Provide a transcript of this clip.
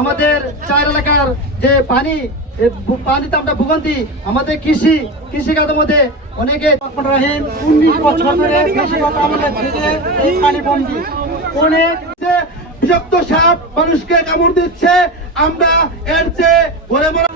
আমাদের চার এলাকার যে পানিতে আমরা ভুগন্তি, আমাদের কৃষিকাজের মধ্যে অনেকে 19 বছর ধরে পানি বন্দি, অনেক বিষাক্ত সাপ মানুষকে কামড় দিচ্ছে। আমরা এর চেয়ে ঘরে মরা